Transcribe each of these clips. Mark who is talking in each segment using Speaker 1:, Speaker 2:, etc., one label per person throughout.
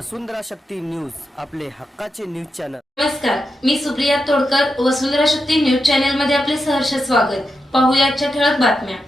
Speaker 1: वसुंधरा Shakti news आपले हक्काचे news channel.
Speaker 2: नमस्कार मी सुप्रिया तोडकर वसुंधरा शक्ती न्यूज चॅनलमध्ये आपले सहर्ष स्वागत. पाहुयाच्या ठळक बातम्या.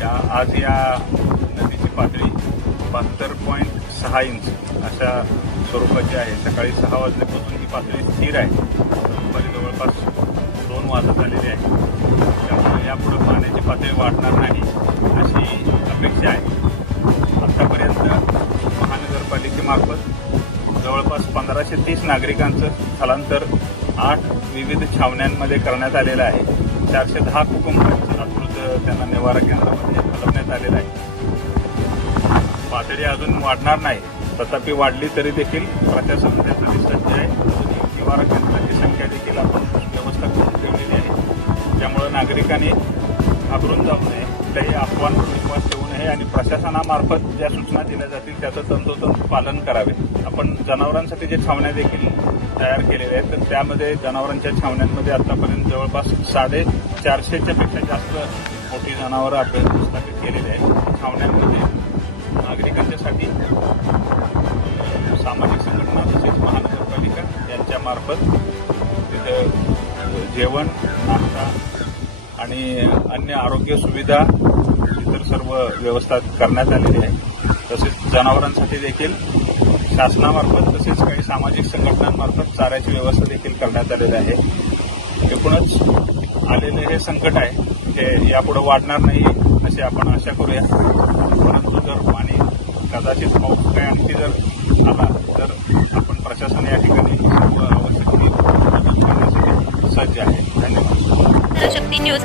Speaker 3: या आज या नदीची पातळी बहात्तर पॉईंट सहा इंच अशा स्वरूपाची आहे. सकाळी सहा वाजल्यापासून ही पातळी स्थिर आहे. दुपारी जवळपास दोन वाजत आलेली आहे. त्यामुळे यापुढे पाण्याची पातळी वाढणार नाही अशी अपेक्षा आहे. आतापर्यंत महानगरपालिकेमार्फत जवळपास पंधराशे तीस नागरिकांचं स्थलांतर आठ विविध छावण्यांमध्ये करण्यात आलेलं आहे. चारशे दहा कुटुंबांचं तात्पुरत त्यांना निवारा केंद्रामध्ये हलवण्यात आलेलं आहे. पातळी अजून वाढणार नाही. तथापि वाढली तरी देखील प्रशासन त्याचा सज्ज आहे निवारा केंद्राची संख्या देखील आपण व्यवस्था करून ठेवलेली आहे. त्यामुळं नागरिकांनी घाबरून जाऊ नये. कुठल्याही अफवांवर विश्वास ठेवून आहे आणि प्रशासनामार्फत ज्या सूचना दिल्या जातील त्याचं तंतोतंत पालन करावे. आपण जनावरांसाठी जे छावण्या देखील तयार केलेल्या आहेत तर त्यामध्ये जनावरांच्या छावण्यांमध्ये आतापर्यंत जवळपास साडे चारशेच्या पेक्षा जास्त मोठी जनावरं आपल्याला स्थापित केलेली आहेत. छावण्यांमध्ये नागरिकांच्यासाठी सामाजिक संघटना तसेच महानगरपालिका यांच्यामार्फत तिथं जेवण नाश्ता आणि अन्य आरोग्य सुविधा सर्व व्यवस्था करण्यात आलेली आहे. तसेच जनावरांसाठी देखील शासनामार्फत तसेच काही सामाजिक संघटनांमार्फत चाऱ्याची व्यवस्था देखील करण्यात आलेली आहे. एकूणच आलेले हे संकट आहे. हे यापुढे वाढणार नाही अशी आपण आशा करूया. परंतु जर पाणी कदाचित पाऊस काही आणखी जर आला तर आपण प्रशासन या ठिकाणी सर्व आवश्यक सज्ज आहे.